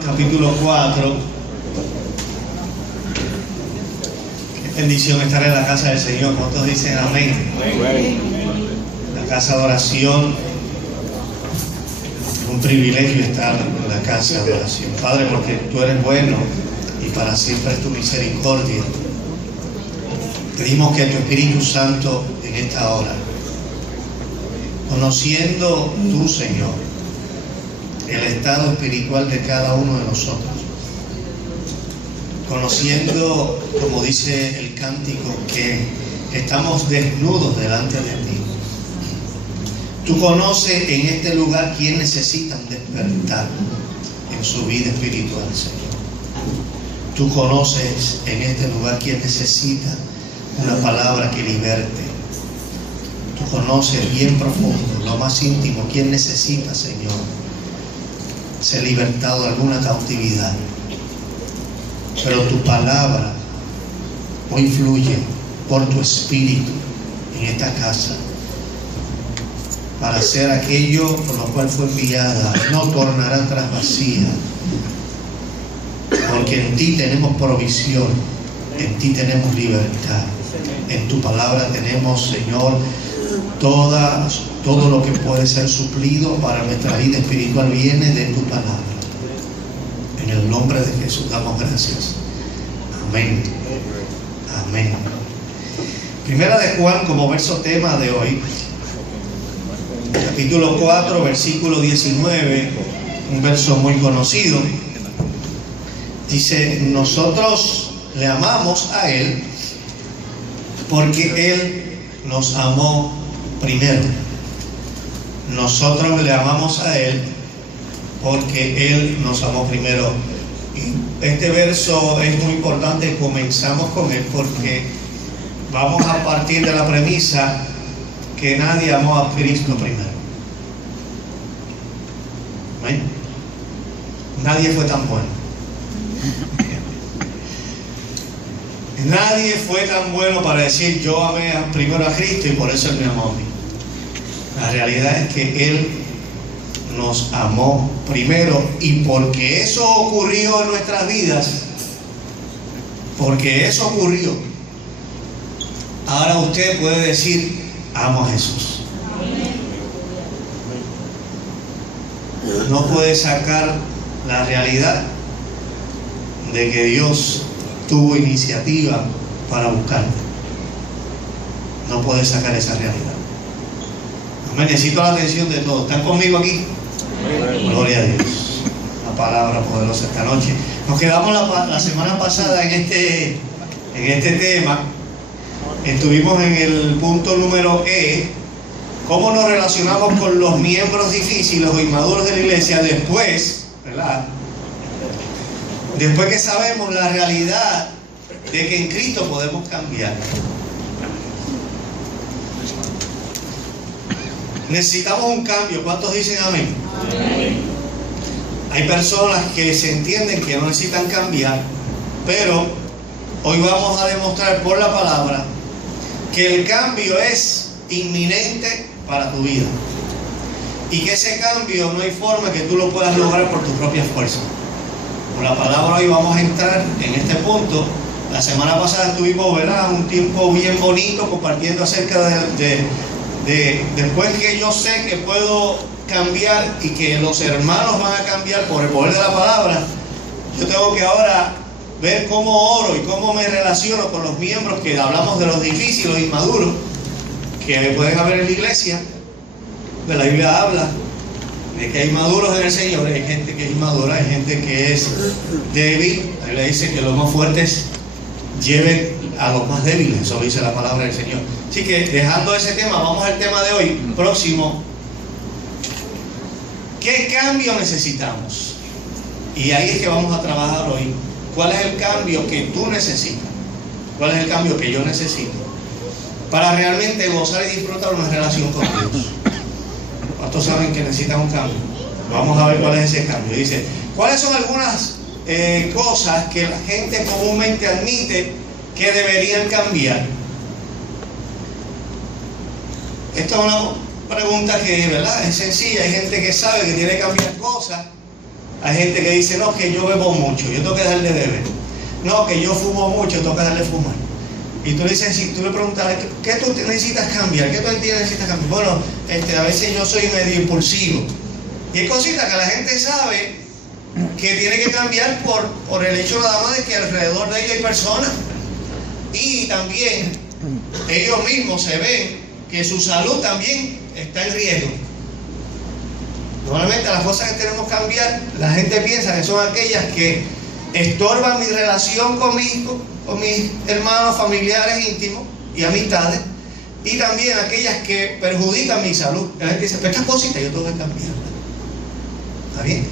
Capítulo 4. Qué bendición estar en la casa del Señor. ¿Cuántos dicen amén? La casa de oración. Es un privilegio estar en la casa de oración, Padre, porque tú eres bueno y para siempre es tu misericordia. Pedimos que tu Espíritu Santo en esta hora, conociendo tú, Señor, el estado espiritual de cada uno de nosotros, conociendo, como dice el cántico, que estamos desnudos delante de ti. Tú conoces en este lugar quién necesitan despertar en su vida espiritual, Señor. Tú conoces en este lugar quién necesita una palabra que liberte. Tú conoces bien profundo, lo más íntimo, quién necesita, Señor, ser libertado de alguna cautividad. Pero tu palabra hoy fluye por tu espíritu en esta casa para hacer aquello por lo cual fue enviada. No tornará atrás vacía, porque en ti tenemos provisión, en ti tenemos libertad, en tu palabra tenemos, Señor, todo lo que puede ser suplido para nuestra vida espiritual viene de tu palabra. En el nombre de Jesús damos gracias. Amén. Amén. Primera de Juan como verso tema de hoy, capítulo 4, versículo 19, un verso muy conocido. Dice: nosotros le amamos a Él porque Él nos amó primero. Nosotros le amamos a Él porque Él nos amó primero. Y este verso es muy importante. Comenzamos con él porque vamos a partir de la premisa que nadie amó a Cristo primero. ¿Ven? Nadie fue tan bueno. Nadie fue tan bueno para decir yo amé primero a Cristo y por eso Él me amó a mí. La realidad es que Él nos amó primero, y porque eso ocurrió en nuestras vidas, porque eso ocurrió, ahora usted puede decir amo a Jesús. No puede sacar la realidad de que Dios tuvo iniciativa para buscarte. No puede sacar esa realidad. Me necesito la atención de todos. ¿Están conmigo aquí? Gloria a Dios. Una palabra poderosa esta noche. Nos quedamos la semana pasada en este tema. Estuvimos en el punto número E. ¿Cómo nos relacionamos con los miembros difíciles o inmaduros de la iglesia después, ¿verdad? Después que sabemos la realidad de que en Cristo podemos cambiar. Necesitamos un cambio. ¿Cuántos dicen amén? Amén. Hay personas que se entienden que no necesitan cambiar, pero hoy vamos a demostrar por la palabra que el cambio es inminente para tu vida y que ese cambio no hay forma que tú lo puedas lograr por tus propias fuerzas. Por la palabra hoy vamos a entrar en este punto. La semana pasada estuvimos, ¿verdad?, un tiempo bien bonito compartiendo acerca de después que yo sé que puedo cambiar y que los hermanos van a cambiar por el poder de la palabra, yo tengo que ahora ver cómo oro y cómo me relaciono con los miembros, que hablamos de los difíciles, los inmaduros, que pueden haber en la iglesia. De la Biblia habla de que hay maduros en el Señor, hay gente que es inmadura, hay gente que es débil. La Biblia dice que los más fuertes lleven a los más débiles, eso dice la palabra del Señor. Así que dejando ese tema, vamos al tema de hoy, próximo. ¿Qué cambio necesitamos? Y ahí es que vamos a trabajar hoy. ¿Cuál es el cambio que tú necesitas? ¿Cuál es el cambio que yo necesito para realmente gozar y disfrutar una relación con Dios? ¿Cuántos saben que necesitan un cambio? Vamos a ver cuál es ese cambio. Dice, ¿cuáles son algunas cosas que la gente comúnmente admite que deberían cambiar? Esto es una pregunta que, ¿verdad?, es sencilla. Hay gente que sabe que tiene que cambiar cosas, Hay gente que dice, no, que yo bebo mucho, yo tengo que dejar de beber. No, que yo fumo mucho, tengo que dejar de fumar. Y tú le dices, si tú le preguntas, ¿qué tú necesitas cambiar? ¿Qué tú entiendes necesitas cambiar? Bueno, a veces yo soy medio impulsivo. Y hay cositas que la gente sabe que tiene que cambiar por el hecho nada más de que alrededor de ellos hay personas. Y también ellos mismos se ven que su salud también está en riesgo. Normalmente las cosas que tenemos que cambiar, la gente piensa que son aquellas que estorban mi relación con mis hermanos, familiares íntimos y amistades, y también aquellas que perjudican mi salud. La gente dice, pero estas cositas yo tengo que cambiarlas. ¿Está bien?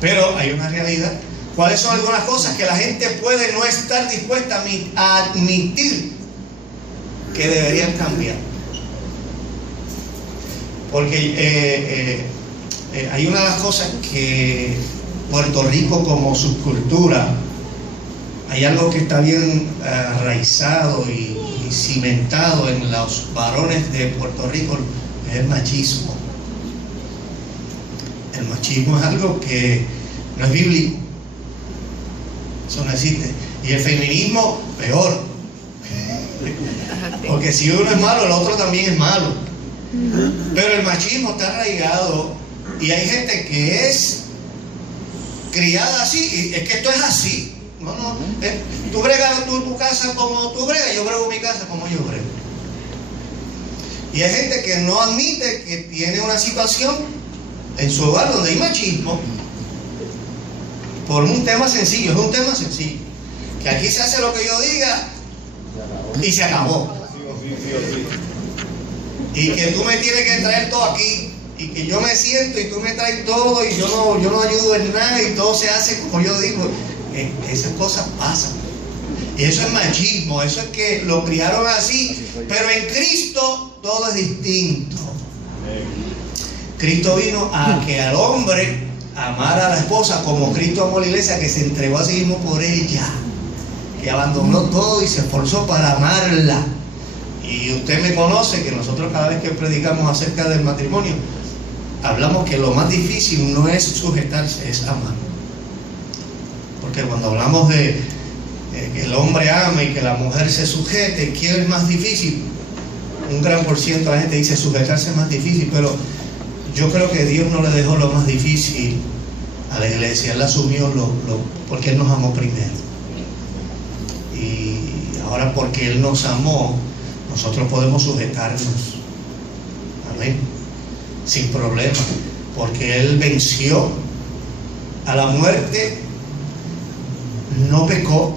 Pero hay una realidad. ¿Cuáles son algunas cosas que la gente puede no estar dispuesta a admitir que deberían cambiar? Porque hay una de las cosas que Puerto Rico como subcultura, hay algo que está bien arraizado y cimentado en los varones de Puerto Rico, es el machismo. El machismo es algo que no es bíblico. Eso no existe. Y el feminismo, peor. Porque si uno es malo, el otro también es malo. Pero el machismo está arraigado y hay gente que es criada así, y es que esto es así. Tú bregas tu casa como tú bregas, yo brego mi casa como yo brego. Y hay gente que no admite que tiene una situación en su hogar donde hay machismo por un tema sencillo. Es un tema sencillo, que aquí se hace lo que yo diga y se acabó. Y que tú me tienes que traer todo aquí, y que yo me siento y tú me traes todo y yo no ayudo en nada y todo se hace como yo digo. Esas cosas pasan. Y eso es machismo, eso es que lo criaron así. Pero en Cristo todo es distinto. Cristo vino a que al hombre amara a la esposa como Cristo amó a la iglesia, que se entregó a sí mismo por ella, que abandonó todo y se esforzó para amarla. Y usted me conoce que nosotros cada vez que predicamos acerca del matrimonio, hablamos que lo más difícil no es sujetarse, es amar. Porque cuando hablamos de que el hombre ame y que la mujer se sujete, ¿qué es más difícil? Un gran por ciento de la gente dice sujetarse es más difícil, pero yo creo que Dios no le dejó lo más difícil a la iglesia. Él asumió porque Él nos amó primero. Y ahora porque Él nos amó, nosotros podemos sujetarnos. Amén. Sin problema. Porque Él venció a la muerte, no pecó,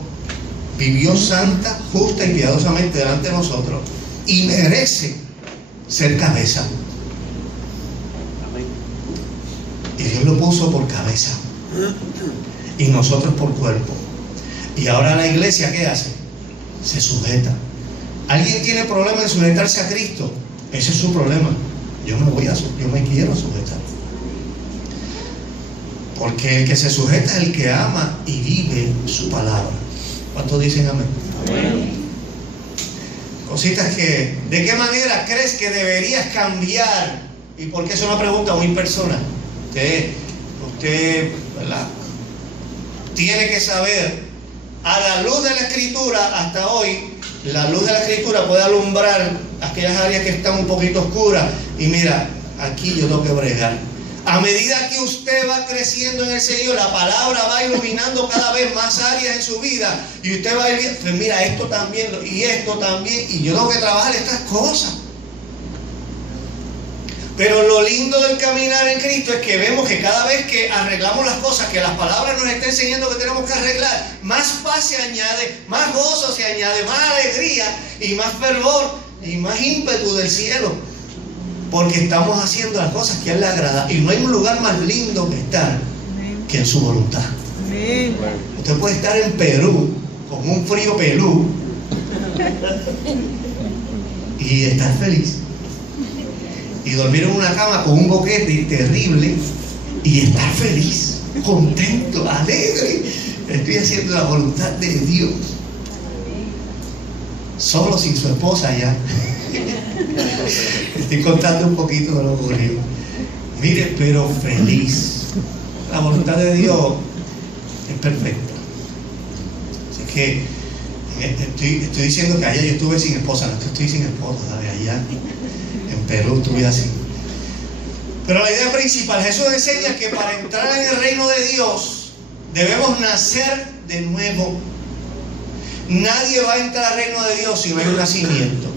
vivió santa, justa y piadosamente delante de nosotros y merece ser cabeza. Y Dios lo puso por cabeza y nosotros por cuerpo. Y ahora la iglesia, ¿qué hace? Se sujeta. ¿Alguien tiene problema en sujetarse a Cristo? Ese es su problema. Yo me quiero sujetar. Porque el que se sujeta es el que ama y vive su palabra. ¿Cuántos dicen amén? Amén. Cositas que, ¿de qué manera crees que deberías cambiar? ¿Y por qué es una pregunta muy personal? Usted, ¿verdad?, tiene que saber, a la luz de la Escritura, hasta hoy, la luz de la Escritura puede alumbrar aquellas áreas que están un poquito oscuras. Y mira, aquí yo tengo que bregar. A medida que usted va creciendo en el Señor, la palabra va iluminando cada vez más áreas en su vida. Y usted va a ir viendo, pues mira, esto también, y esto también, y yo tengo que trabajar estas cosas. Pero lo lindo del caminar en Cristo es que vemos que cada vez que arreglamos las cosas que las palabras nos están enseñando que tenemos que arreglar, más paz se añade, más gozo se añade, más alegría y más fervor y más ímpetu del cielo. Porque estamos haciendo las cosas que a Él le agrada. Y no hay un lugar más lindo que estar que en su voluntad. Amén. Usted puede estar en Perú con un frío pelú y estar feliz. Y dormir en una cama con un boquete terrible y estar feliz, contento, alegre. Estoy haciendo la voluntad de Dios. Solo sin su esposa ya. Estoy contando un poquito de lo ocurrido. Mire, pero feliz. La voluntad de Dios es perfecta. Así que estoy diciendo que allá yo estuve sin esposa, no estoy sin esposa, ¿sabes? Allá en Perú estuve así. Pero la idea principal, Jesús enseña que para entrar en el reino de Dios debemos nacer de nuevo. Nadie va a entrar al reino de Dios si no hay un nacimiento.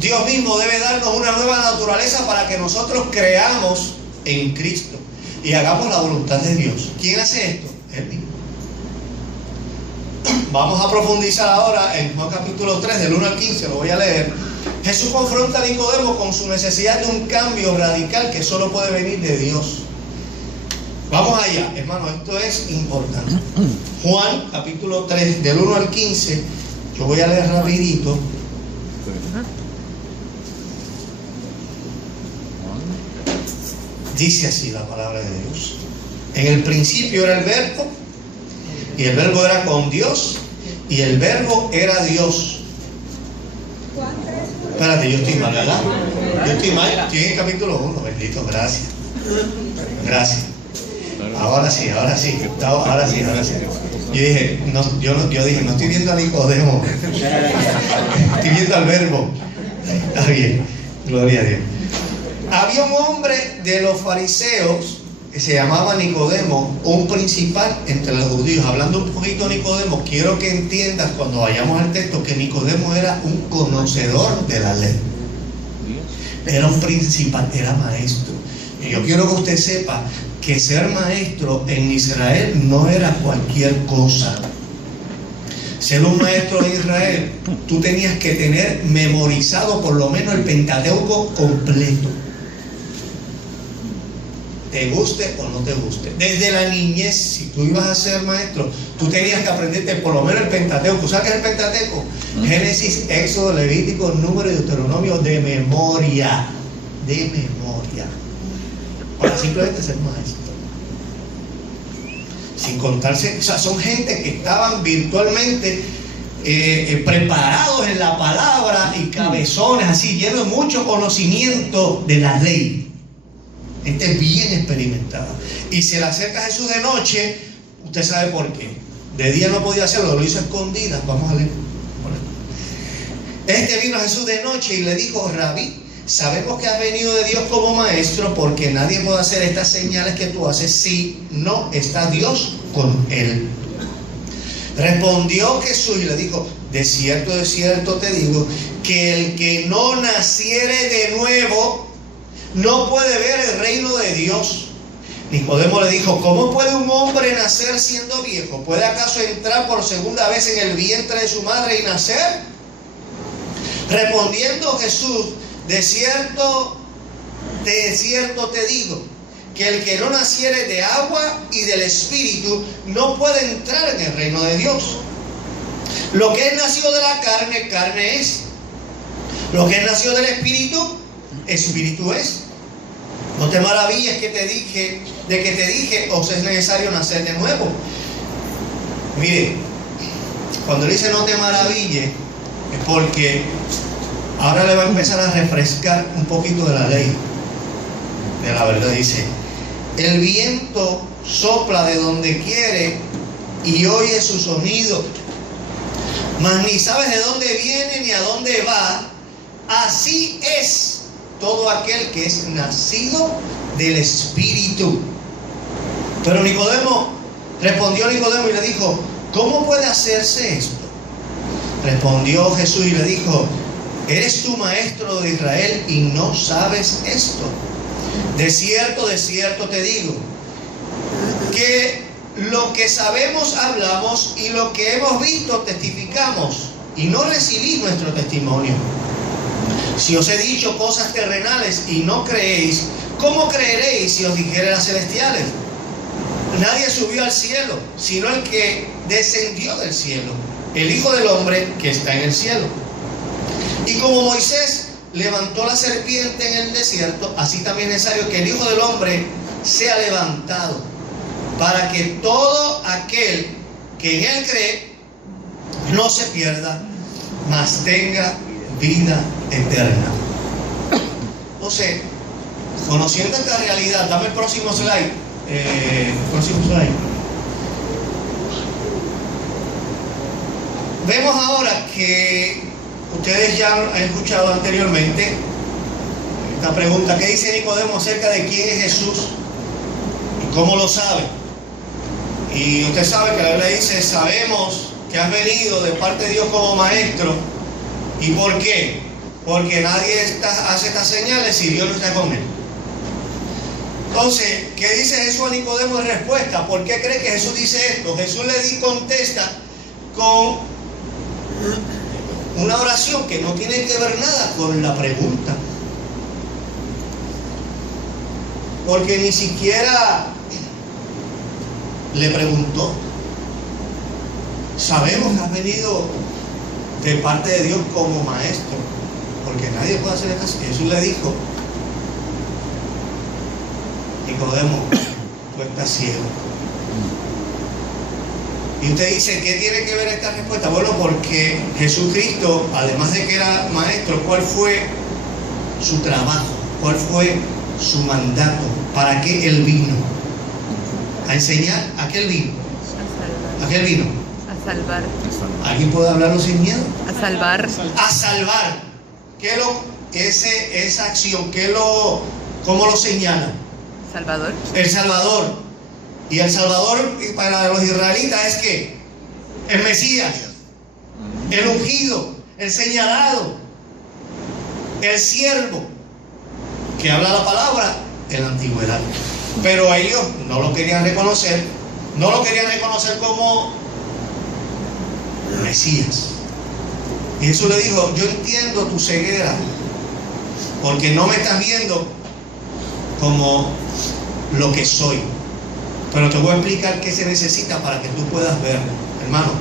Dios mismo debe darnos una nueva naturaleza para que nosotros creamos en Cristo y hagamos la voluntad de Dios. ¿Quién hace esto? Él mismo. Vamos a profundizar ahora en Juan capítulo 3, del 1 al 15, lo voy a leer. Jesús confronta a Nicodemo con su necesidad de un cambio radical que solo puede venir de Dios. Vamos allá, hermano, esto es importante. Juan capítulo 3, del 1 al 15, yo voy a leer rapidito. Dice así la palabra de Dios. En el principio era el verbo, y el verbo era con Dios, y el verbo era Dios. Espérate, yo estoy mal, ¿verdad? Yo estoy mal, estoy en el capítulo 1, bendito, gracias. Gracias. Ahora sí. Yo dije, no estoy viendo a Nicodemo, estoy viendo al verbo. Está bien, gloria a Dios. Había un hombre de los fariseos que se llamaba Nicodemo, un principal entre los judíos. Hablando un poquito de Nicodemo, quiero que entiendas cuando vayamos al texto que Nicodemo era un conocedor de la ley. Era un principal, era maestro. Y yo quiero que usted sepa que ser maestro en Israel no era cualquier cosa. Ser un maestro en Israel, tú tenías que tener memorizado por lo menos el Pentateuco completo. Te guste o no te guste. Desde la niñez, si tú ibas a ser maestro, tú tenías que aprenderte por lo menos el Pentateuco. ¿Sabes qué es el Pentateuco? Génesis, Éxodo, Levítico, Número y Deuteronomio de memoria. De memoria. Para simplemente ser maestro. Sin contarse, o sea, son gente que estaban virtualmente preparados en la palabra y cabezones así, llenos de mucho conocimiento de la ley. Gente bien experimentada. Y se le acerca a Jesús de noche. Usted sabe por qué. De día no podía hacerlo, lo hizo a escondidas. Vamos a leer. Este vino a Jesús de noche y le dijo: Rabí, sabemos que has venido de Dios como maestro, porque nadie puede hacer estas señales que tú haces si no está Dios con él. Respondió Jesús y le dijo: de cierto te digo, que el que no naciere de nuevo no puede ver el reino de Dios. Nicodemo le dijo: ¿cómo puede un hombre nacer siendo viejo? ¿Puede acaso entrar por segunda vez en el vientre de su madre y nacer? Respondiendo Jesús: de cierto te digo, que el que no naciere de agua y del Espíritu no puede entrar en el reino de Dios. Lo que es nacido de la carne, carne es. Lo que es nacido del Espíritu, Espíritu es. No te maravilles que te dije, os es necesario nacer de nuevo. Mire, cuando dice no te maravilles, es porque ahora le va a empezar a refrescar un poquito de la ley, de la verdad. Dice: el viento sopla de donde quiere y oye su sonido, mas ni sabes de dónde viene ni a dónde va. Así es todo aquel que es nacido del Espíritu. Pero respondió Nicodemo y le dijo: ¿cómo puede hacerse esto? Respondió Jesús y le dijo: ¿eres tú maestro de Israel y no sabes esto? De cierto te digo, que lo que sabemos hablamos y lo que hemos visto testificamos, y no recibís nuestro testimonio. Si os he dicho cosas terrenales y no creéis, ¿cómo creeréis si os dijere las celestiales? Nadie subió al cielo, sino el que descendió del cielo, el Hijo del Hombre que está en el cielo. Y como Moisés levantó la serpiente en el desierto, así también es necesario que el Hijo del Hombre sea levantado, para que todo aquel que en él cree no se pierda, mas tenga vida eterna. Entonces, conociendo esta realidad, dame el próximo slide. próximo slide. Vemos ahora que ustedes ya han escuchado anteriormente esta pregunta: ¿qué dice Nicodemo acerca de quién es Jesús y cómo lo sabe? Y usted sabe que la Biblia dice: sabemos que has venido de parte de Dios como maestro. ¿Y por qué? Porque nadie hace estas señales si Dios no está con él. Entonces, ¿qué dice Jesús a Nicodemo en respuesta? ¿Por qué cree que Jesús dice esto? Jesús le contesta con una oración que no tiene que ver nada con la pregunta, porque ni siquiera le preguntó. Sabemos que has venido de parte de Dios como maestro, porque nadie puede hacer esto. Jesús le dijo: Nicodemo, tú estás ciego. Y usted dice: ¿qué tiene que ver esta respuesta? Bueno, porque Jesucristo, además de que era maestro, ¿cuál fue su trabajo? ¿Cuál fue su mandato? ¿Para qué Él vino? ¿A enseñar? ¿A qué Él vino? ¿A qué Él vino? A salvar. ¿Alguien puede hablarlo sin miedo? A salvar. A salvar. Esa acción, ¿cómo lo señala? Salvador. El Salvador. Y el Salvador para los israelitas es que el Mesías, el ungido, el señalado, el siervo que habla la palabra en la antigüedad. Pero ellos no lo querían reconocer, como Mesías. Y Jesús le dijo: yo entiendo tu ceguera, porque no me estás viendo como lo que soy. Pero te voy a explicar qué se necesita para que tú puedas ver, hermano.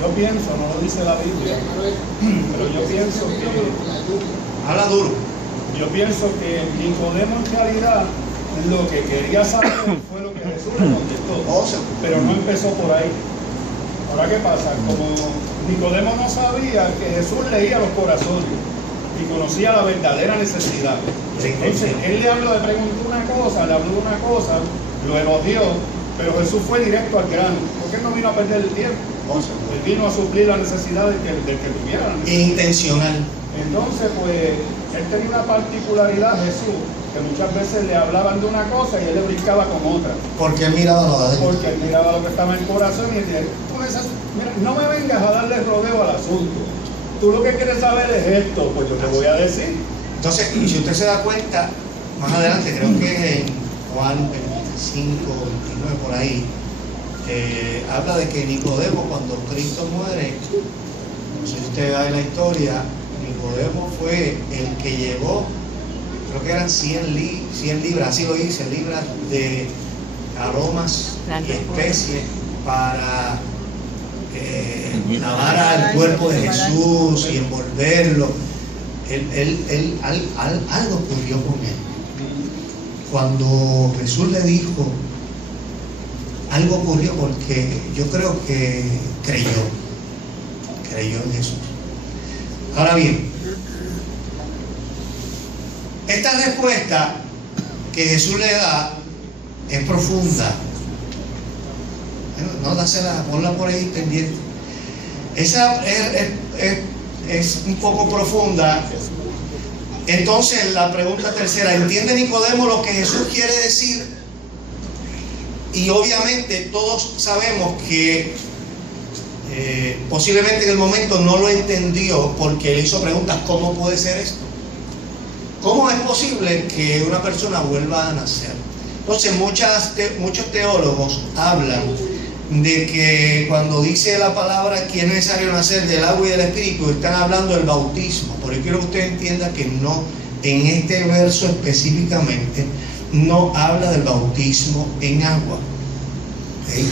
Yo pienso, no lo dice la Biblia, pero yo pienso que... Habla duro. Yo pienso que Nicodemo en realidad lo que quería saber fue lo que Jesús le contestó, pero no empezó por ahí. Ahora, ¿qué pasa? Como Nicodemo no sabía que Jesús leía los corazones y conocía la verdadera necesidad. Entonces, él le habló, le preguntó una cosa, le habló una cosa, lo elogió, pero Jesús fue directo al grano, porque él no vino a perder el tiempo. Él vino a suplir la necesidad del que tuviera la necesidad. Intencional. Entonces, pues, él tenía una particularidad, Jesús, que muchas veces le hablaban de una cosa y él le brincaba con otra. Porque él miraba lo de adentro. Porque él miraba lo que estaba en el corazón y decía: mira, no me vengas a darle rodeo al asunto. Tú lo que quieres saber es esto, pues yo te voy a decir. Entonces, si usted se da cuenta, más adelante, creo que es en Juan 25, 29, por ahí, habla de que Nicodemo, cuando Cristo muere, no sé si usted va en la historia, Nicodemo fue el que llevó, creo que eran 100 libras, así lo dice, libras de aromas y especies para lavar al cuerpo de Jesús y envolverlo. Algo ocurrió con él. Cuando Jesús le dijo, algo ocurrió, porque yo creo que creyó en Jesús. Ahora bien, esta respuesta que Jesús le da es profunda. No dásela, ponla por ahí pendiente. Esa es un poco profunda. Entonces, la pregunta tercera: ¿entiende Nicodemo lo que Jesús quiere decir? Y obviamente todos sabemos que posiblemente en el momento no lo entendió, porque le hizo preguntas: ¿cómo puede ser esto? ¿Cómo es posible que una persona vuelva a nacer? Entonces, muchos teólogos hablan de que cuando dice la palabra que es necesario nacer del agua y del espíritu, están hablando del bautismo. Pero yo quiero que usted entienda que no, en este verso específicamente, no habla del bautismo en agua. ¿Okay?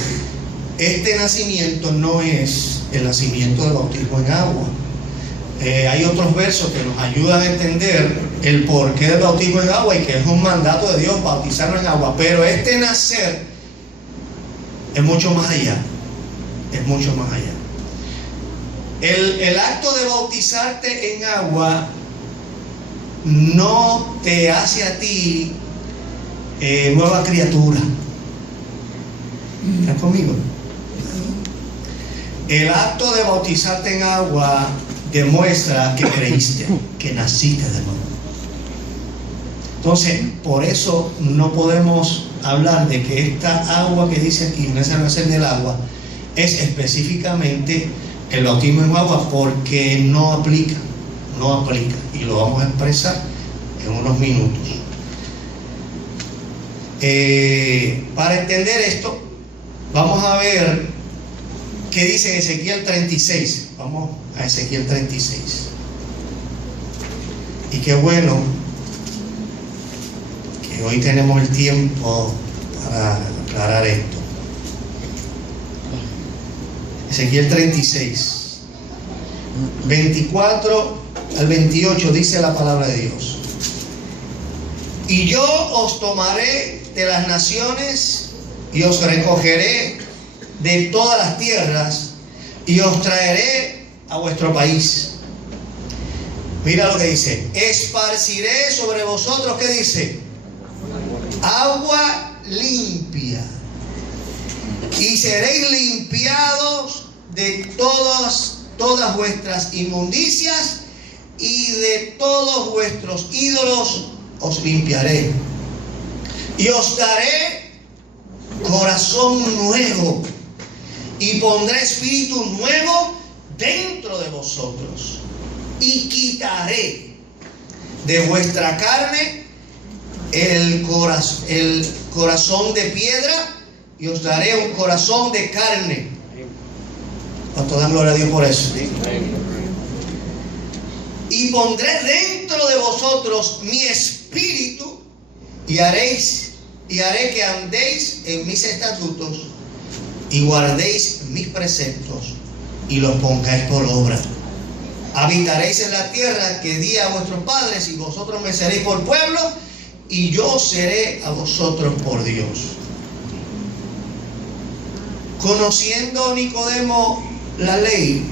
Este nacimiento no es el nacimiento del bautismo en agua. Hay otros versos que nos ayudan a entender el porqué del bautismo en agua y que es un mandato de Dios bautizarnos en agua. Pero este nacer es mucho más allá. Es mucho más allá. El acto de bautizarte en agua no te hace a ti nueva criatura. ¿Estás conmigo? El acto de bautizarte en agua demuestra que creíste, que naciste de nuevo. Entonces, por eso no podemos hablar de que esta agua que dice aquí, no es el nacer del agua, es específicamente el bautismo en agua, porque no aplica, y lo vamos a expresar en unos minutos. Para entender esto, vamos a ver qué dice en Ezequiel 36. Vamos a Ezequiel 36. Y qué bueno que hoy tenemos el tiempo para aclarar esto. Ezequiel 36, 24 al 28 dice la palabra de Dios. Y yo os tomaré de las naciones y os recogeré de todas las tierras y os traeré a vuestro país. Mira lo que dice: esparciré sobre vosotros, ¿qué dice? Agua limpia, y seréis limpiados de todas vuestras inmundicias, y de todos vuestros ídolos os limpiaré, y os daré corazón nuevo, y pondré espíritu nuevo dentro de vosotros, y quitaré de vuestra carne el corazón de piedra, y os daré un corazón de carne. ¿Cuánto dan gloria a Dios por eso? Y pondré dentro de vosotros mi espíritu, y haré que andéis en mis estatutos y guardéis mis preceptos y los pongáis por obra. Habitaréis en la tierra que di a vuestros padres, y vosotros me seréis por pueblo, y yo seré a vosotros por Dios. Conociendo Nicodemo la ley,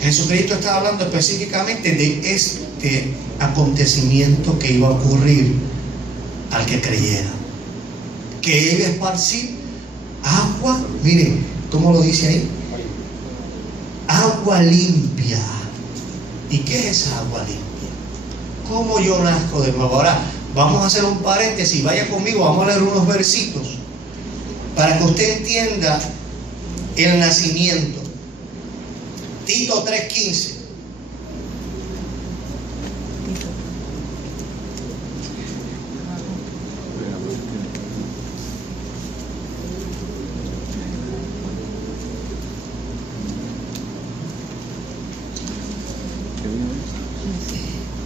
Jesucristo estaba hablando específicamente de este acontecimiento que iba a ocurrir al que creyera, que iba a esparcir agua, miren cómo lo dice ahí, agua limpia. ¿Y qué es esa agua limpia? ¿Cómo yo nazco de nuevo? Ahora vamos a hacer un paréntesis, vaya conmigo, vamos a leer unos versitos para que usted entienda el nacimiento. Tito 3:15.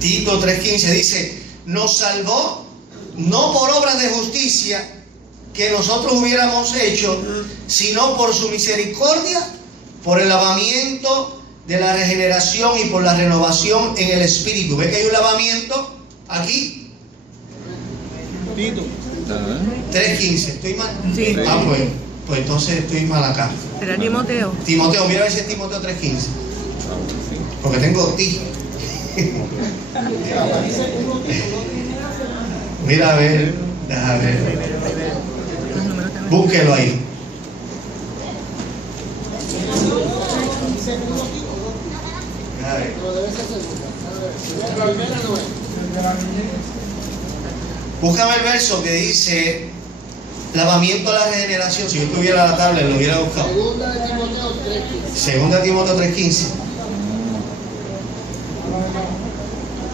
Tito 3:15 dice: nos salvó no por obras de justicia que nosotros hubiéramos hecho, sino por su misericordia, por el lavamiento de la regeneración y por la renovación en el Espíritu. ¿Ve que hay un lavamiento aquí? 3:15. ¿Estoy mal? Sí. Ah, pues entonces estoy mal acá. ¿Será Timoteo? Timoteo, mira a ver si es Timoteo 3:15. Porque tengo ti. Mira, a ver, déjame ver. Búsquelo ahí. A ver. Búscame el verso que dice lavamiento a la regeneración. Si yo tuviera la tabla, lo hubiera buscado. Segunda Timoteo 3:15.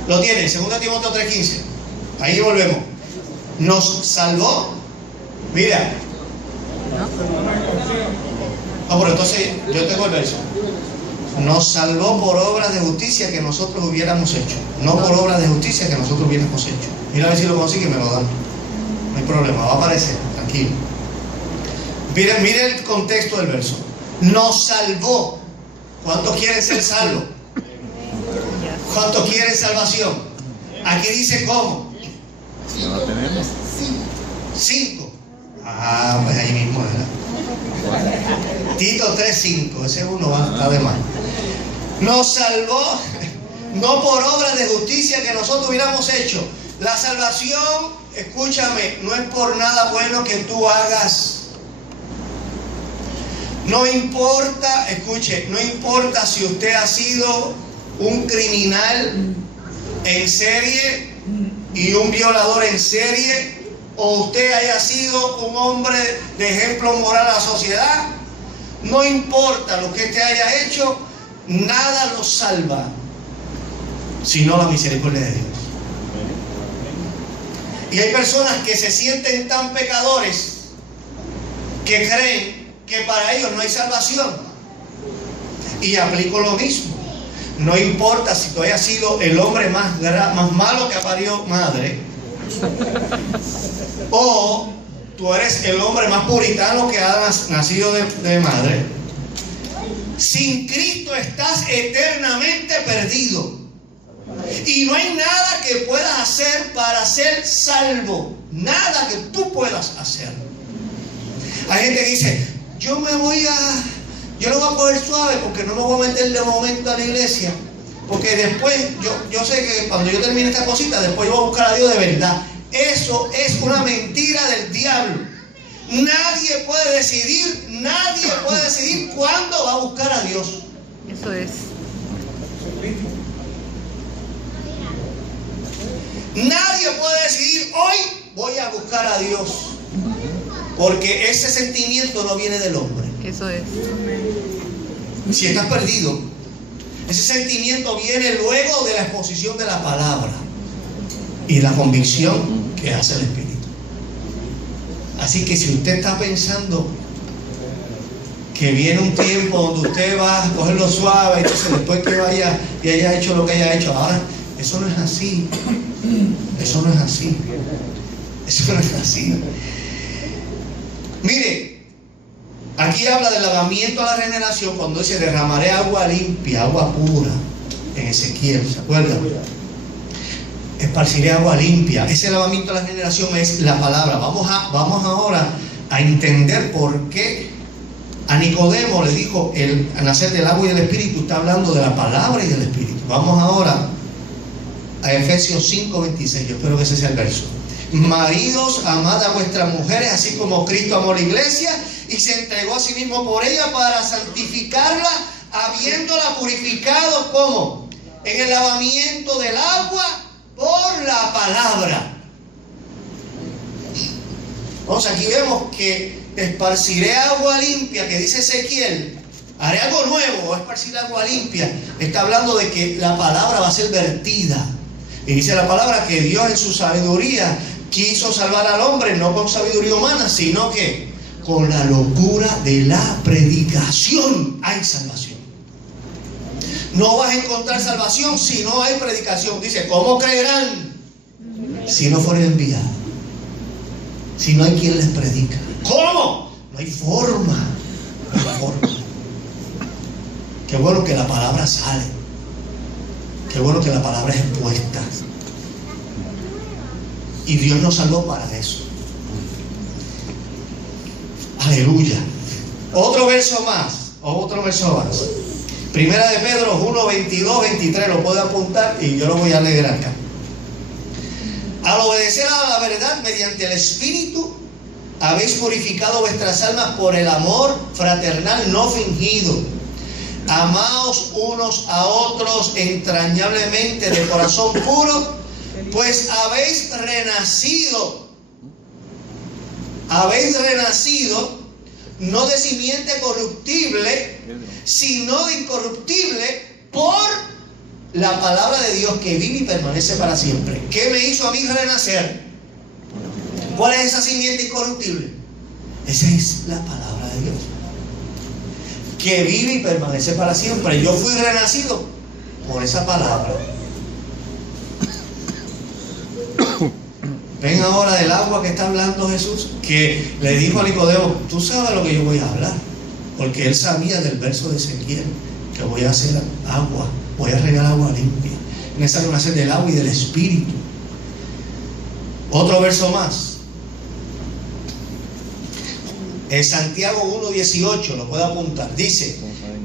Lo tiene, 2 Timoteo 3:15. Ahí volvemos. Nos salvó. Mira. No, pero entonces yo tengo el verso. Nos salvó por obras de justicia que nosotros hubiéramos hecho. No por obras de justicia que nosotros hubiéramos hecho. Mira a ver si lo consigue y me lo dan. No hay problema, va a aparecer. Tranquilo. Mire el contexto del verso. Nos salvó. ¿Cuántos quieren ser salvos? ¿Cuántos quieren salvación? Aquí dice cómo. No la tenemos. 5. Ah, pues ahí mismo era. Tito 3:5. Ese uno va a estar de más. Nos salvó no por obras de justicia que nosotros hubiéramos hecho. La salvación escúchame, no es por nada bueno que tú hagas. No importa, escuche, no importa si usted ha sido un criminal en serie y un violador en serie, o usted haya sido un hombre de ejemplo moral a la sociedad. No importa lo que usted haya hecho, nada lo salva, sino la misericordia de Dios. Y hay personas que se sienten tan pecadores que creen que para ellos no hay salvación. Y aplico lo mismo. No importa si tú hayas sido el hombre más malo que ha parido madre, o tú eres el hombre más puritano que ha nacido de madre. Sin Cristo estás eternamente perdido. Y no hay nada que puedas hacer para ser salvo. Nada que tú puedas hacer. Hay gente que dice, yo lo voy a coger suave porque no me voy a meter de momento a la iglesia. Porque después, yo sé que cuando yo termine esta cosita, después yo voy a buscar a Dios de verdad. Eso es una mentira del diablo. Nadie puede decidir cuándo va a buscar a Dios. Eso es. Nadie puede decidir, hoy voy a buscar a Dios. Porque ese sentimiento no viene del hombre. Eso es. Si estás perdido, ese sentimiento viene luego de la exposición de la palabra y la convicción que hace el Espíritu. Así que si usted está pensando que viene un tiempo donde usted va a cogerlo suave, entonces después que vaya y haya hecho lo que haya hecho, ahora, eso no es así. Eso no es así. Eso no es así. Mire, aquí habla del lavamiento a la regeneración cuando dice derramaré agua limpia, agua pura, en Ezequiel, ¿se acuerdan? Esparciré agua limpia. Ese lavamiento a la regeneración es la palabra. Vamos ahora a entender por qué a Nicodemo le dijo el nacer del agua y del Espíritu. Está hablando de la palabra y del Espíritu. Vamos ahora a Efesios 5:26. Yo espero que ese sea el verso. Maridos, amad a vuestras mujeres, así como Cristo amó la iglesia y se entregó a sí mismo por ella para santificarla, habiéndola purificado, ¿cómo? En el lavamiento del agua por la palabra. Entonces aquí vemos que esparciré agua limpia, que dice Ezequiel, haré algo nuevo, o esparcir agua limpia. Está hablando de que la palabra va a ser vertida. Y dice la palabra que Dios en su sabiduría quiso salvar al hombre, no con sabiduría humana, sino que con la locura de la predicación hay salvación. No vas a encontrar salvación si no hay predicación. Dice, ¿cómo creerán si no fueren enviados? Si no hay quien les predica. ¿Cómo? No hay forma. No hay forma. Qué bueno que la palabra sale. Qué bueno que la palabra es expuesta. Y Dios nos salvó para eso. Aleluya. Otro verso más. Primera de Pedro 1, 22, 23. Lo puedo apuntar y yo lo voy a leer acá. Al obedecer a la verdad mediante el Espíritu, habéis purificado vuestras almas por el amor fraternal no fingido. Amaos unos a otros entrañablemente de corazón puro, pues habéis renacido no de simiente corruptible, sino de incorruptible por la palabra de Dios que vive y permanece para siempre. ¿Qué me hizo a mí renacer? ¿Cuál es esa simiente incorruptible? Esa es la palabra de Dios que vive y permanece para siempre. Yo fui renacido por esa palabra. Ven ahora del agua que está hablando Jesús, que le dijo a Nicodemo, tú sabes lo que yo voy a hablar, porque él sabía del verso de Ezequiel, que voy a hacer agua, voy a regar agua limpia. Necesario nacer del agua y del Espíritu. Otro verso más. En Santiago 1:18, lo puedo apuntar. Dice,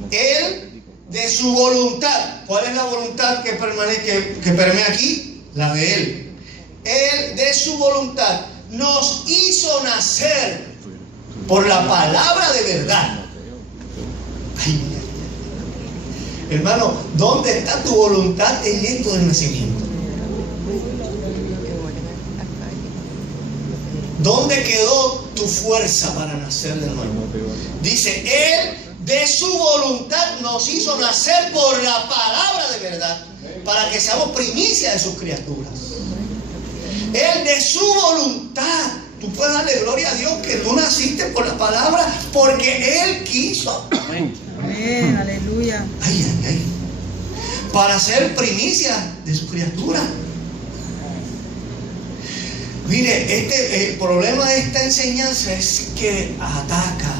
él de su voluntad. ¿Cuál es la voluntad que permea aquí? La de él. Él de su voluntad nos hizo nacer por la palabra de verdad. Ay, hermano, ¿dónde está tu voluntad en esto del nacimiento? ¿Dónde quedó tu fuerza para nacer de nuevo? Dice, Él de su voluntad nos hizo nacer por la palabra de verdad, para que seamos primicia de sus criaturas. Él de su voluntad. Tú puedes darle gloria a Dios que tú naciste por la palabra, porque Él quiso. Amén, aleluya. Ay, ay, ay. Para ser primicia de sus criaturas. Mire, el problema de esta enseñanza es que ataca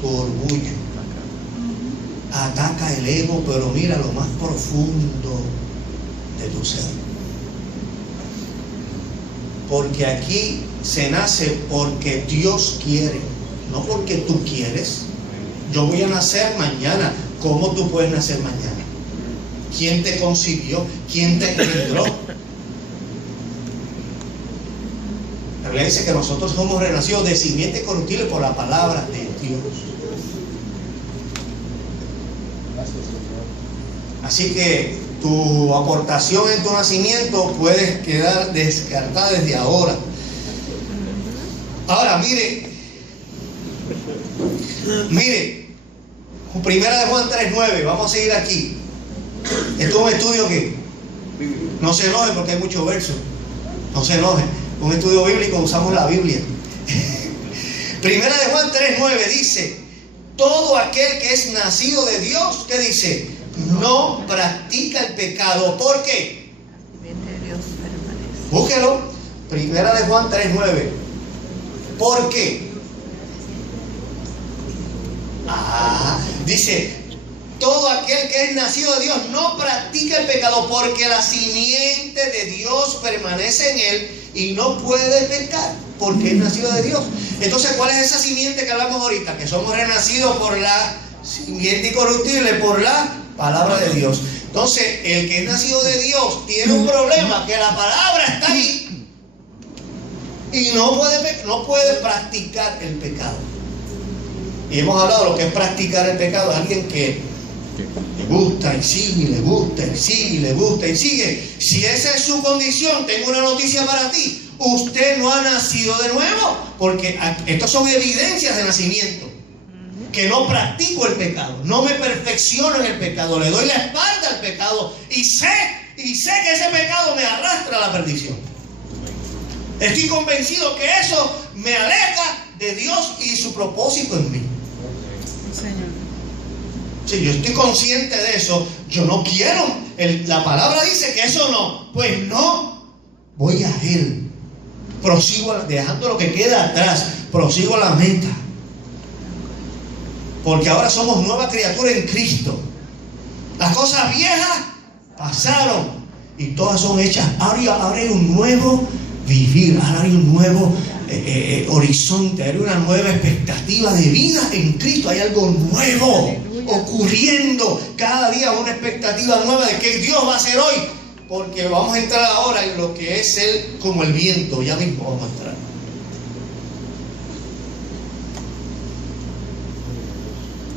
tu orgullo, ataca el ego, pero mira lo más profundo de tu ser. Porque aquí se nace porque Dios quiere, no porque tú quieres. Yo voy a nacer mañana. ¿Cómo tú puedes nacer mañana? ¿Quién te concibió? ¿Quién te engendró? La Biblia dice que nosotros somos renacidos de simiente incorruptible por la palabra de Dios. Así que tu aportación en tu nacimiento puede quedar descartada desde ahora. Ahora, mire, Primera de Juan 3:9, vamos a seguir aquí. Esto es un estudio que no se enoje porque hay muchos versos. No se enoje. Un estudio bíblico, usamos la Biblia. Primera de Juan 3:9 dice: todo aquel que es nacido de Dios, ¿qué dice? No practica el pecado. ¿Por qué? Búsquelo. Primera de Juan 3:9. ¿Por qué? Dice: todo aquel que es nacido de Dios no practica el pecado, porque la simiente de Dios permanece en él y no puede pecar, porque es nacido de Dios. Entonces, ¿cuál es esa simiente que hablamos ahorita? Que somos renacidos por la simiente incorruptible, por la palabra de Dios. Entonces, el que es nacido de Dios tiene un problema, que la palabra está ahí y no puede practicar el pecado. Y hemos hablado de lo que es practicar el pecado. Es alguien que le gusta y sigue, le gusta y sigue, le gusta y sigue. Si esa es su condición, tengo una noticia para ti: usted no ha nacido de nuevo, porque estas son evidencias de nacimiento. Que no practico el pecado, no me perfecciono en el pecado, le doy la espalda al pecado y sé que ese pecado me arrastra a la perdición. Estoy convencido que eso me aleja de Dios y su propósito en mí. Si yo estoy consciente de eso, yo no quiero. La palabra dice que eso no. Pues no, voy a Él. Prosigo, dejando lo que queda atrás, prosigo a la meta. Porque ahora somos nueva criatura en Cristo. Las cosas viejas pasaron y todas son hechas. Ahora hay un nuevo vivir, ahora hay un nuevo horizonte, hay una nueva expectativa de vida en Cristo. Hay algo nuevo ocurriendo cada día, una expectativa nueva de que Dios va a hacer hoy, porque vamos a entrar ahora en lo que es Él como el viento. Ya mismo vamos a entrar.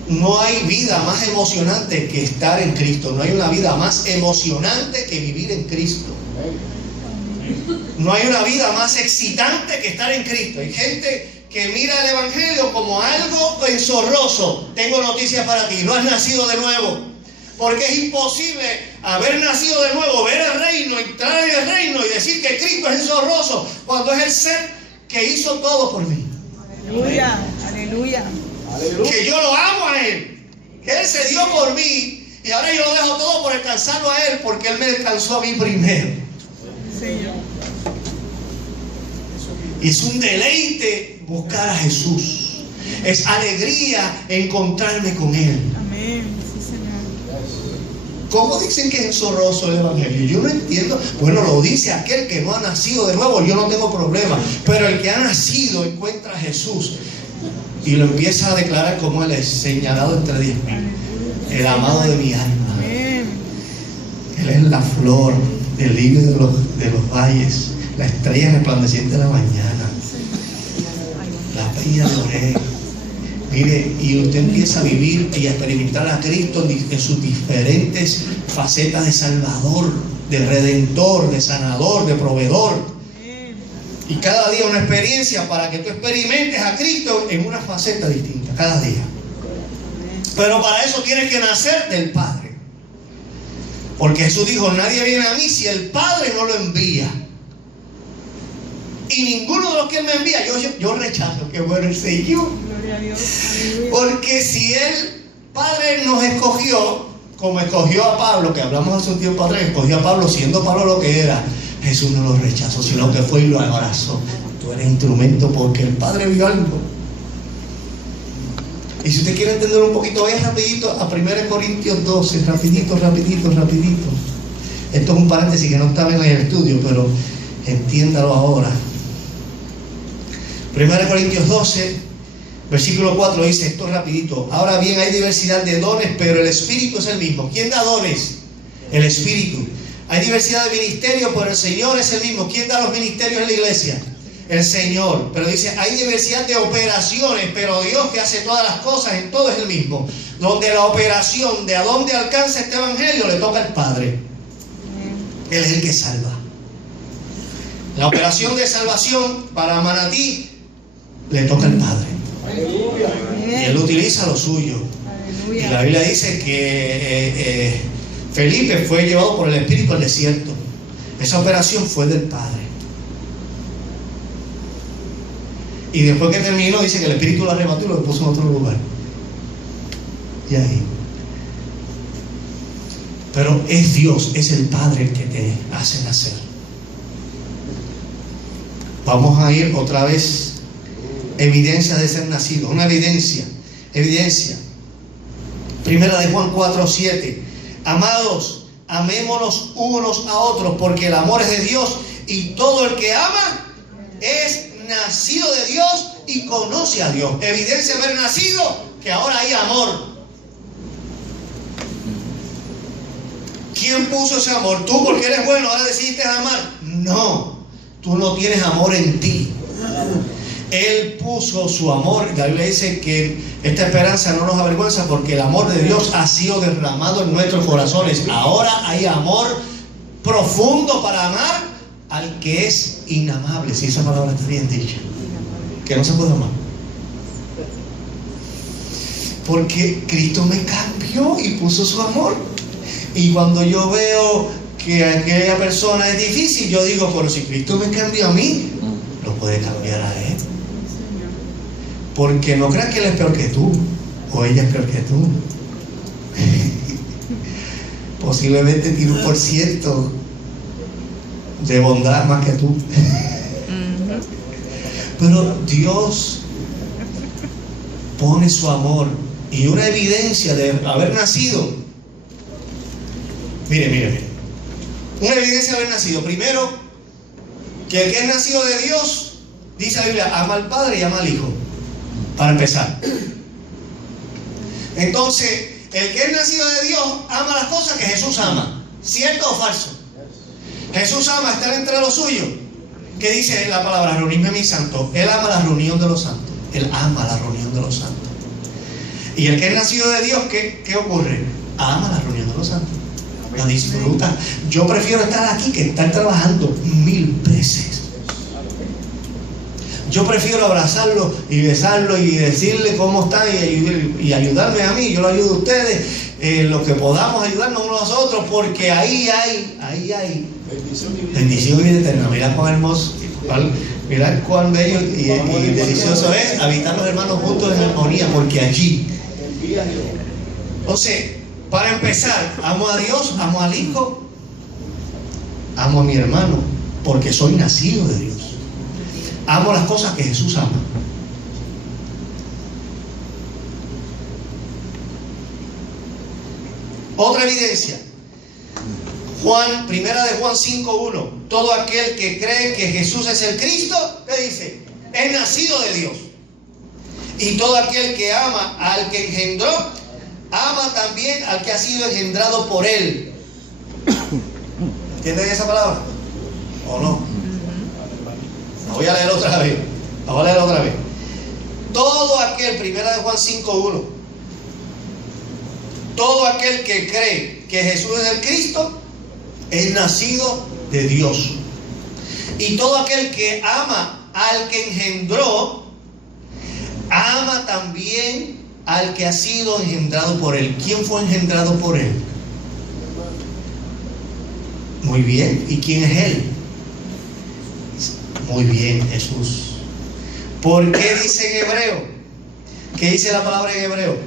No hay vida más emocionante que estar en Cristo. No hay una vida más emocionante que vivir en Cristo. No hay una vida más excitante que estar en Cristo. Hay gente que mira el Evangelio como algo enzorroso. Tengo noticias para ti: no has nacido de nuevo. Porque es imposible haber nacido de nuevo, ver el reino, entrar en el reino y decir que Cristo es enzorroso, cuando es el ser que hizo todo por mí. Aleluya, aleluya. Que yo lo amo a Él, que Él se dio por mí y ahora yo lo dejo todo por alcanzarlo a Él, porque Él me alcanzó a mí primero. Señor. Y es un deleite buscar a Jesús. Es alegría encontrarme con Él. Amén. Sí, Señor. ¿Cómo dicen que es enzorroso el Evangelio? Yo no entiendo. Bueno, lo dice aquel que no ha nacido de nuevo. Yo no tengo problema. Pero el que ha nacido encuentra a Jesús y lo empieza a declarar como Él es, señalado entre 10,000, el amado de mi alma. Él es la flor del lirio de los valles, la estrella resplandeciente de la mañana, la peña de Oreb. Mire, y usted empieza a vivir y a experimentar a Cristo en sus diferentes facetas de Salvador, de Redentor, de Sanador, de Proveedor. Y cada día una experiencia para que tú experimentes a Cristo en una faceta distinta, cada día. Pero para eso tienes que nacer del Padre. Porque Jesús dijo, nadie viene a mí si el Padre no lo envía. Y ninguno de los que Él me envía, yo rechazo. Qué bueno el Señor. Gloria a Dios. Aleluya. Porque si el Padre nos escogió, como escogió a Pablo, que hablamos hace un tiempo atrás, escogió a Pablo siendo Pablo lo que era, Jesús no lo rechazó, sino que fue y lo abrazó. Tú eres instrumento porque el Padre vio algo. Y si usted quiere entender un poquito, vaya rapidito a 1 Corintios 12, rapidito. Esto es un paréntesis que no estaba en el estudio, pero entiéndalo ahora. 1 Corintios 12, versículo 4 dice esto rapidito. Ahora bien, hay diversidad de dones, pero el Espíritu es el mismo. ¿Quién da dones? El Espíritu. Hay diversidad de ministerios, pero el Señor es el mismo. ¿Quién da los ministerios en la iglesia? El Señor. Pero dice, hay diversidad de operaciones, pero Dios que hace todas las cosas en todo es el mismo. Donde la operación de a dónde alcanza este evangelio le toca al Padre. Él es el que salva. La operación de salvación para Manatí le toca al Padre. Y Él utiliza lo suyo. Y la Biblia dice que Felipe fue llevado por el Espíritu al desierto. Esa operación fue del Padre. Y después que terminó, dice que el Espíritu lo arrebató y lo puso en otro lugar. Y ahí. Pero es Dios, es el Padre el que te hace nacer. Vamos a ir otra vez. Evidencia de ser nacido. Una evidencia. Primera de Juan 4:7. Amados, amémonos unos a otros, porque el amor es de Dios, y todo el que ama es nacido de Dios y conoce a Dios. Evidencia de haber nacido, que ahora hay amor. ¿Quién puso ese amor? Tú, porque eres bueno, ahora decidiste amar. No, tú no tienes amor en ti. Él puso su amor. La Biblia dice que esta esperanza no nos avergüenza, porque el amor de Dios ha sido derramado en nuestros corazones. Ahora hay amor profundo para amar al que es inamable. Si esa palabra está bien dicha, que no se puede amar. Porque Cristo me cambió y puso su amor. Y cuando yo veo que aquella persona es difícil, yo digo, pero si Cristo me cambió a mí, lo puede cambiar a él. Porque no creas que él es peor que tú, o ella es peor que tú. Posiblemente tiene 1% de bondad más que tú. Pero Dios pone su amor, y una evidencia de haber nacido. Mire. Una evidencia de haber nacido. Primero, que el que es nacido de Dios, dice la Biblia, ama al Padre y ama al Hijo. Para empezar. Entonces, el que es nacido de Dios ama las cosas que Jesús ama. ¿Cierto o falso? Jesús ama estar entre los suyos. ¿Qué dice la palabra? Reunirme a mis santos. Él ama la reunión de los santos. Él ama la reunión de los santos. Y el que es nacido de Dios, ¿qué ocurre? Ama la reunión de los santos. La disfruta. Yo prefiero estar aquí que estar trabajando 1000 veces. Yo prefiero abrazarlo y besarlo y decirle cómo está y ayudarme a mí. Yo lo ayudo a ustedes, lo que podamos ayudarnos unos a los otros, porque ahí hay bendición y vida eterna. Mirad cuán hermoso, mirad cuán bello y delicioso es habitar los hermanos juntos en armonía, porque allí. Entonces, para empezar, amo a Dios, amo al Hijo, amo a mi hermano, porque soy nacido de Dios. Amo las cosas que Jesús ama. Otra evidencia. Primera de Juan 5:1. Todo aquel que cree que Jesús es el Cristo, ¿qué dice? Es nacido de Dios. Y todo aquel que ama al que engendró, ama también al que ha sido engendrado por él. ¿Entienden esa palabra? ¿O no? La voy a leer otra vez. La voy a leer otra vez. Todo aquel, 1 Juan 5:1, todo aquel que cree que Jesús es el Cristo es nacido de Dios. Y todo aquel que ama al que engendró, ama también al que ha sido engendrado por él. ¿Quién fue engendrado por él? Muy bien. ¿Y quién es él? Muy bien, Jesús. ¿Por qué dice en hebreo? ¿Qué dice la palabra en hebreo?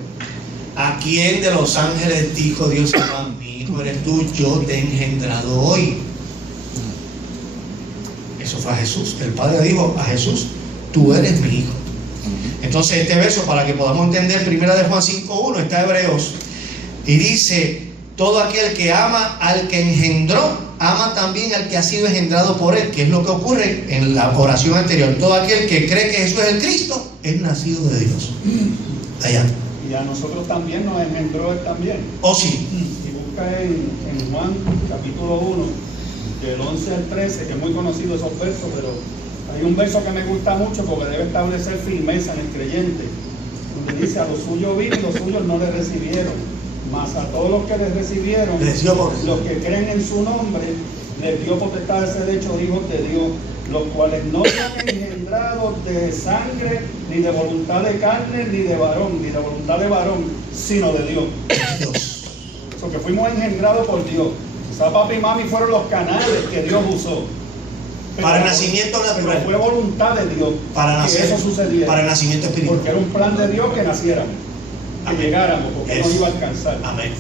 ¿A quién de los ángeles dijo Dios, mi hijo eres tú, yo te he engendrado hoy? Eso fue a Jesús. El Padre dijo a Jesús, tú eres mi hijo. Entonces este verso, para que podamos entender, 1 Juan 5:1, está en Hebreos, y dice, todo aquel que ama al que engendró, ama también al que ha sido engendrado por él, que es lo que ocurre en la oración anterior. Todo aquel que cree que Jesús es el Cristo, es nacido de Dios. Allá. Y a nosotros también nos engendró él también. ¿Oh sí? Y busca en Juan capítulo 1, del 11 al 13, que es muy conocido esos versos, pero hay un verso que me gusta mucho porque debe establecer firmeza en el creyente, donde dice, a los suyos vino y los suyos no le recibieron, mas a todos los que les recibieron, los que creen en su nombre, les dio potestad de ser hechos hijos de Dios, los cuales no se han engendrado de sangre, ni de voluntad de carne, ni de varón, ni de voluntad de varón, sino de Dios. Porque fuimos engendrados por Dios. O sea, papi y mami fueron los canales que Dios usó. Para el nacimiento natural. Pero fue voluntad de Dios para nacer, que eso sucediera. Para el nacimiento espiritual. Porque era un plan de Dios que naciéramos, que Amén. llegáramos, porque nos iba a alcanzar. Amén.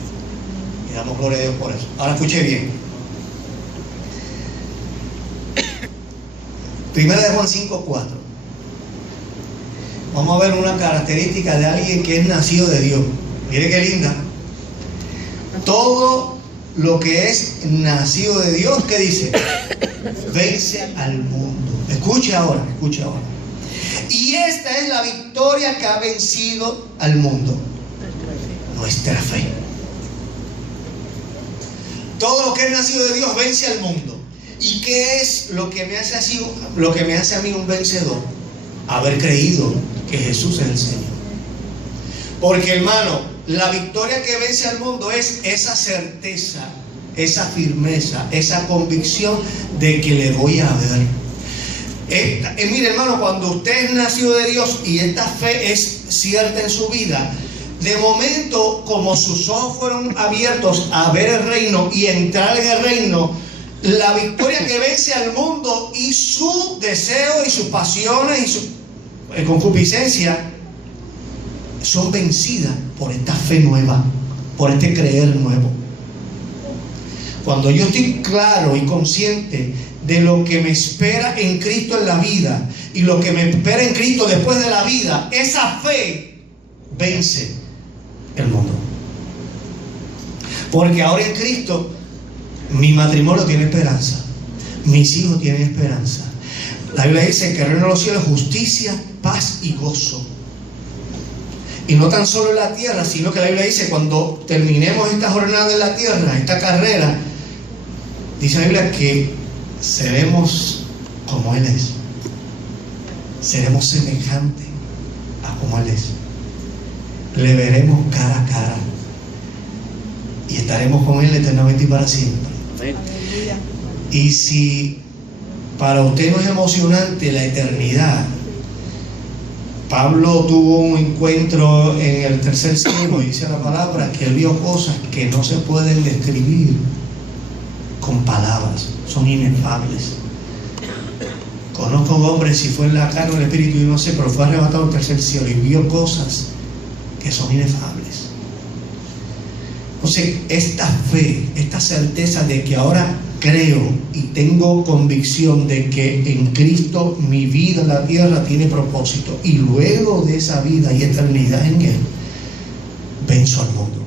Y damos gloria a Dios por eso. Ahora escuche bien. 1 Juan 5:4. Vamos a ver una característica de alguien que es nacido de Dios. Mire qué linda. Todo lo que es nacido de Dios, ¿qué dice? Vence al mundo. Escuche ahora, escuche ahora. Y esta es la victoria que ha vencido al mundo: nuestra fe. Todo lo que es nacido de Dios vence al mundo. ¿Y qué es lo que me hace así, lo que me hace a mí un vencedor? Haber creído que Jesús es el Señor. Porque, hermano, la victoria que vence al mundo es esa certeza, esa firmeza, esa convicción de que le voy a ver. Mire, hermano, cuando usted es nacido de Dios y esta fe es cierta en su vida, de momento, como sus ojos fueron abiertos a ver el reino y entrar en el reino, la victoria que vence al mundo y su deseo y sus pasiones y su concupiscencia son vencidas por esta fe nueva, por este creer nuevo. Cuando yo estoy claro y consciente de lo que me espera en Cristo en la vida y lo que me espera en Cristo después de la vida, esa fe vence el mundo. Porque ahora en Cristo mi matrimonio tiene esperanza, mis hijos tienen esperanza. La Biblia dice que el reino de los cielos es justicia, paz y gozo. Y no tan solo en la tierra, sino que la Biblia dice, cuando terminemos esta jornada en la tierra, esta carrera, dice la Biblia que seremos como Él es. Seremos semejantes a como Él es. Le veremos cara a cara y estaremos con Él eternamente y para siempre. Y si para usted no es emocionante la eternidad, Pablo tuvo un encuentro en el tercer cielo y dice la palabra que él vio cosas que no se pueden describir con palabras, son inefables. Conozco a un hombre, si fue en la carne o en el espíritu, yo no sé, pero fue arrebatado al tercer cielo y vio cosas que son inefables. Entonces, esta fe, esta certeza de que ahora creo y tengo convicción de que en Cristo mi vida en la tierra tiene propósito, y luego de esa vida y eternidad en Él, venzo al mundo.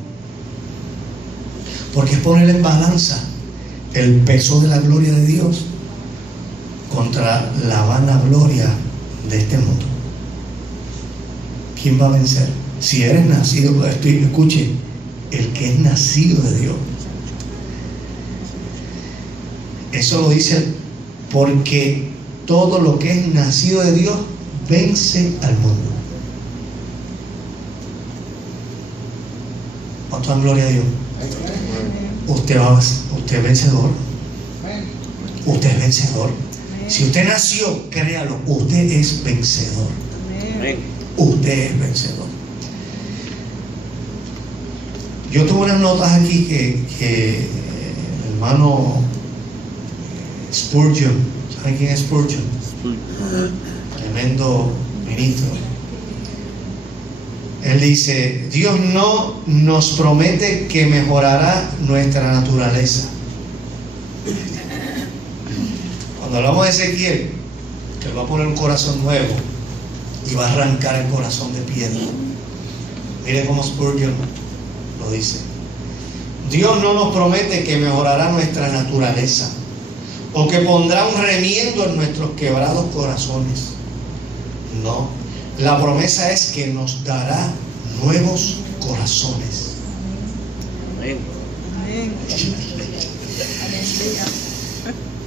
Porque es poner en balanza el peso de la gloria de Dios contra la vana gloria de este mundo. ¿Quién va a vencer? Si eres nacido, escuche, el que es nacido de Dios. Eso lo dice porque todo lo que es nacido de Dios vence al mundo. ¿Cuánto dan gloria a Dios? Usted es vencedor. Usted es vencedor. Si usted nació, créalo, usted es vencedor. Usted es vencedor. Yo tuve unas notas aquí que el hermano Spurgeon, ¿saben quién es Spurgeon? Tremendo ministro. Él dice: Dios no nos promete que mejorará nuestra naturaleza. Cuando hablamos de Ezequiel, que va a poner un corazón nuevo y va a arrancar el corazón de piedra. Mire cómo Spurgeon lo dice. Dios no nos promete que mejorará nuestra naturaleza o que pondrá un remiendo en nuestros quebrados corazones. No, la promesa es que nos dará nuevos corazones. Amén.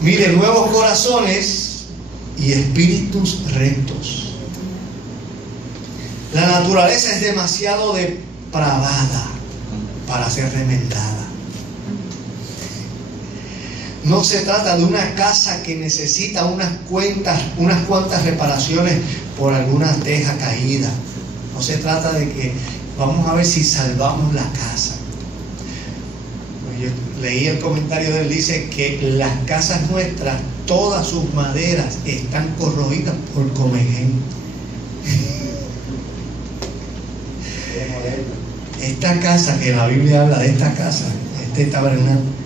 Mire, nuevos corazones y espíritus rectos. La naturaleza es demasiado depravada para ser remendada. No se trata de una casa que necesita unas cuantas reparaciones por alguna teja caída. No se trata de que vamos a ver si salvamos la casa. Yo leí el comentario de él, dice que las casas nuestras, todas sus maderas están corroídas por comején. Esta casa, que la Biblia habla de esta casa, este tabernáculo,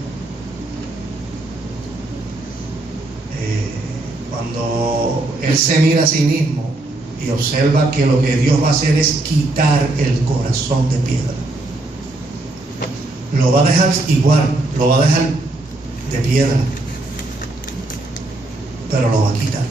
cuando él se mira a sí mismo y observa que lo que Dios va a hacer es quitar el corazón de piedra, lo va a dejar igual, lo va a dejar de piedra, pero lo va a quitar.